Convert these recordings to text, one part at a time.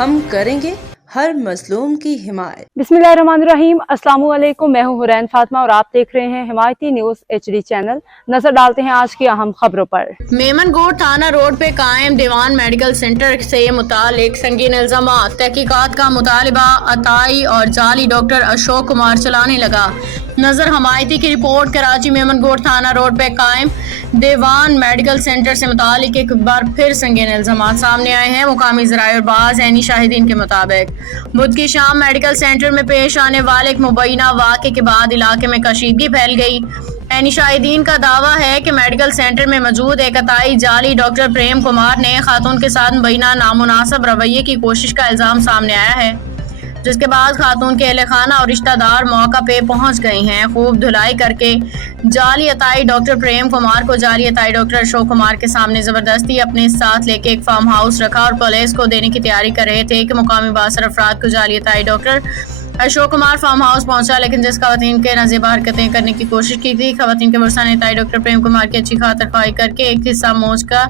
ہم کریں گے ہر مظلوم کی حمایت۔ बिस्मिल्लाहिर्रहमानिर्रहीम। अस्सलाम वालेकुम। मैं हूँ हुरैन फातिमा और आप देख रहे हैं हिमायती न्यूज HD चैनल। नजर डालते हैं आज की अहम खबरों पर। मेमनगोट थाना रोड पे कायम दीवान मेडिकल सेंटर से मुतालिक संगीन इल्जामात। तहकीकात का मुतालिबा अताई और जाली डॉक्टर अशोक कुमार चलाने लगा। नजर हमायती की रिपोर्ट। कराची मेमनगोट थाना रोड पे कायम दीवान मेडिकल सेंटर से मुतालिक एक बार फिर संगीन इल्जामात सामने आए हैं। मुकामी ज़राए और बाज़ ऐनी शाहिदीन के मुताबिक बुध की शाम मेडिकल सेंटर में पेश आने वाले एक मुबैना वाक़े के बाद इलाके में कशीदगी फैल गई। ऐनी शाहिदीन का दावा है कि मेडिकल सेंटर में मौजूद एक अताई जाली डॉक्टर प्रेम कुमार ने खातून के साथ मुबैना नामुनासिब रवैये की कोशिश का इल्ज़ाम सामने आया है, जिसके बाद खातून के अहले खाना और रिश्तेदार मौका पे पहुंच गए हैं। खूब धुलाई करके जाली अताई डॉक्टर प्रेम कुमार को जाली अताई डॉक्टर अशोक कुमार के सामने जबरदस्ती अपने साथ लेके एक फार्म हाउस रखा और पुलिस को देने की तैयारी कर रहे थे कि मुकामी बासर अफराद को जाली अताई doctor Ashok Kumar farm house पहुंचा, लेकिन जिस खवातीन के नाजेबा हरकतें करने की कोशिश की थी, खवातीन के वर्षा ने अताई डॉक्टर प्रेम कुमार की अच्छी खातर ख्वाही करके एक हिस्सा मोच का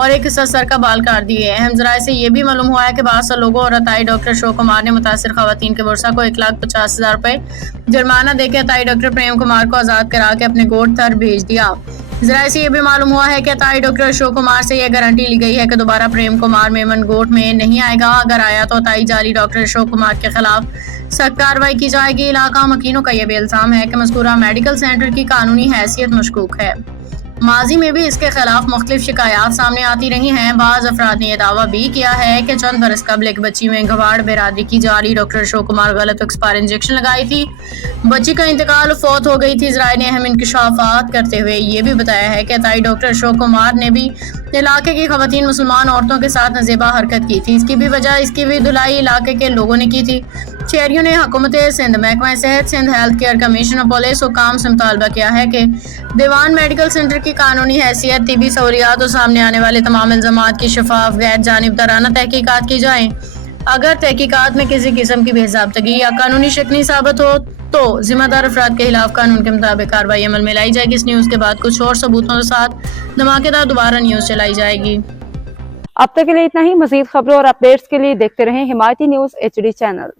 और एक हिस्सा सर का बाल काट दिए। अहम ज़राए से ये भी मालूम हुआ है कि बासा लोगों और अताई डॉक्टर अशोक कुमार ने मुतासिर खवातीन के वर्षा को 1,50,000 रुपए जुर्माना देकर अताई डॉक्टर प्रेम कुमार को आज़ाद करा के अपने गोट तर भेज दिया। ज़राए से ये भी मालूम हुआ है कि अताई डॉक्टर अशोक कुमार से यह गारंटी ली गई है कि दोबारा प्रेम कुमार मेमनगोट में नहीं आएगा। अगर आया तो अताई जाली डॉक्टर अशोक कुमार के खिलाफ सख्त कार्रवाई की जाएगी। इलाका मकीनों का यह भी इल्जाम है कि मज़कूरा मेडिकल सेंटर की कानूनी हैसियत मशकूक है। माजी में भी इसके खिलाफ मुख्तलिफ शिकायत सामने आती रही हैं। बाज़ अफराद ने यह दावा भी किया है कि चंद बरस कबल एक बच्ची में गवाड़ बिरादरी की जाली डॉक्टर अशोक कुमार गलत एक्सपायर इंजेक्शन लगाई थी, बच्ची का इंतकाल फौत हो गई थी। ज़राए ने अहम इंकशाफात करते हुए ये भी बताया है कि अताई डॉक्टर अशोक कुमार ने भी इलाके की खवातीन मुसलमान औरतों के साथ नजेबा हरकत की थी। इसकी भी धुलाई इलाके के लोगों ने की थी। शहरियों ने हुकूमत सिंध, महकमा सेहत सिंध, हेल्थ केयर कमीशन और पुलिस हुकाम से मुतालबा किया है कि दीवान मेडिकल सेंटर की कानूनी हैसियत, तिबी सहूलियात और सामने आने वाले तमाम इल्जामात की शफाफ गैर जानिबदाराना तहकीकात की जाए। अगर तहकीकात में किसी किस्म की बेज़ाब्तगी या कानूनी शिकनी साबित हो तो जिम्मेदार अफराद के खिलाफ कानून के मुताबिक कार्रवाई अमल में लाई जाएगी। इस न्यूज़ के बाद कुछ और सबूतों के साथ धमाकेदार दोबारा न्यूज़ चलाई जाएगी। अब तक के लिए इतना ही। मजीद खबरों और अपडेट्स के लिए देखते रहें हिमायती न्यूज HD चैनल।